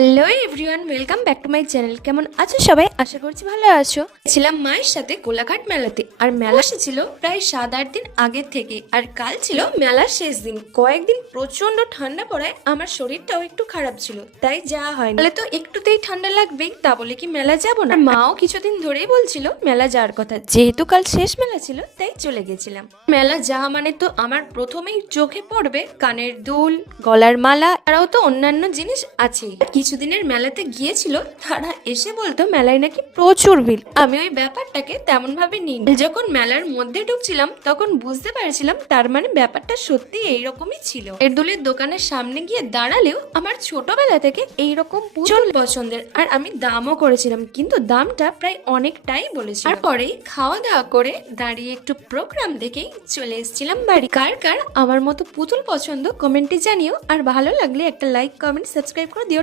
Hello everyone welcome back to my channel কেমন আছো সবাই? আশা করছি ভালো আছো। ছিলাম মায়ের সাথে কোলাঘাট মেলাতে। আর মেলা ছিল প্রায় সাত আট দিন আগের থেকে। আর কাল ছিল মেলার শেষ দিন। কয়েকদিন প্রচণ্ড ঠান্ডা পড়ায় আমার শরীরটাও একটু খারাপ ছিল। তাই যাওয়া হয় তাহলে তো একটুতেই ঠান্ডা লাগবেই। তা বলে কি মেলা যাব না? মাও কিছুদিন ধরেই বলছিল মেলা যাওয়ার কথা। যেহেতু কাল শেষ মেলা ছিল, তাই চলে গেছিলাম। মেলা যাওয়া মানে তো আমার প্রথমেই চোখে পড়বে কানের দুল, গলার মালা, এরাও তো অন্যান্য জিনিস আছেই। কিছুদিনের মেলাতে গিয়েছিল, তারা এসে বলতো, মেলায় নাকি প্রচুর ভিড়। আমি ওই ব্যাপারটাকে তেমন ভাবে নিই যখন মেলার মধ্যে ঢুকছিলাম, তখন বুঝতে পারছিলাম তার মানে ব্যাপারটা সত্যি এইরকমই ছিল। এর দুলের দোকানের সামনে গিয়ে দাঁড়ালেও আমার ছোটবেলা থেকে এইরকম পুজোর পছন্দের, আর আমি দামও করেছিলাম, কিন্তু দামটা প্রায় অনেকটাই বলেছি তারপরে খাওয়া দাওয়া করে দাঁড়িয়ে একটু প্রোগ্রাম দেখেই চলে এসেছিলাম বাড়ি। কার কার আমার মতো পুতুল পছন্দ, কমেন্টে জানিও, আর ভালো লাগলে একটা লাইক, কমেন্ট, সাবস্ক্রাইব করে দিও।